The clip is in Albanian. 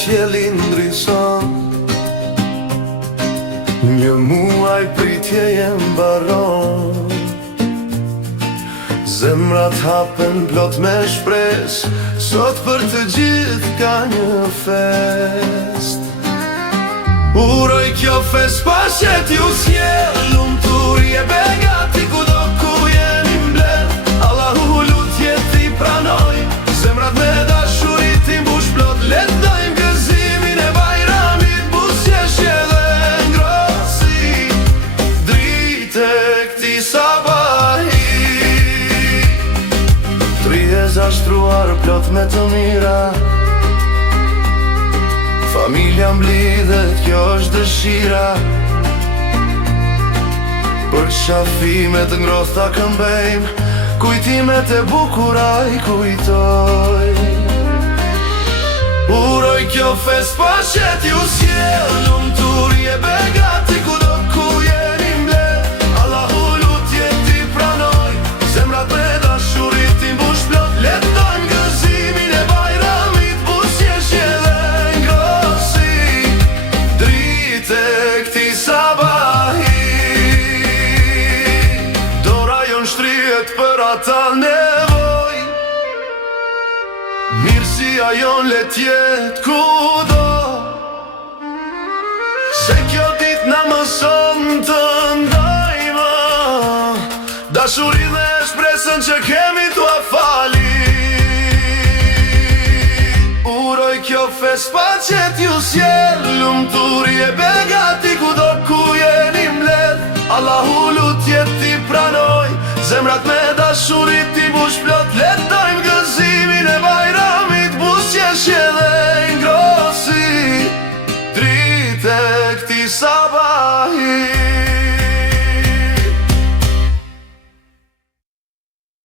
qieli ndrison, një muaj pritje jem baron. Zemrat hapen plot me shpres, sot për të gjithë ka një fest. Uroj kjo fest pashet ju sjell, lumturi e begati kudo ku jeni mbledh. Allahu lutje ti pranoj, zemrat me dashuri ti mbush plot. Letojmë gëzimin e bajramit, buzëqeshje dhe ngrosi, drite këti sabahi. Trije zashtruar plot me të mira, familja mblidhet, kjo është dëshira. Për qafimet të ngrohta këmbejmë, kujtimet e bukura I kujtoj. Uroj kjo fest pashet ju sjell, lumturi e begati kudo ku jeni mbledh. Allahu lutje ti pranoj, zemrat me dashuri ti mbush plot. Letojmë gëzimin e bajramit, buzëqeshje dhe ngrosi, drite këti sabahi. Dora jon shtrihet për ata nevoj, mirësia jon let jet kudo. Se kjo dit na mëson të ndajmë dashuri dhe shpresën që kemi t'ua fali. Uroj kjo fest pashet ju sjell, lumturi e begati kudo ku jeni mbledh. Allahu lutje ti pranoj, zemrat me dashuri ti mbush plot.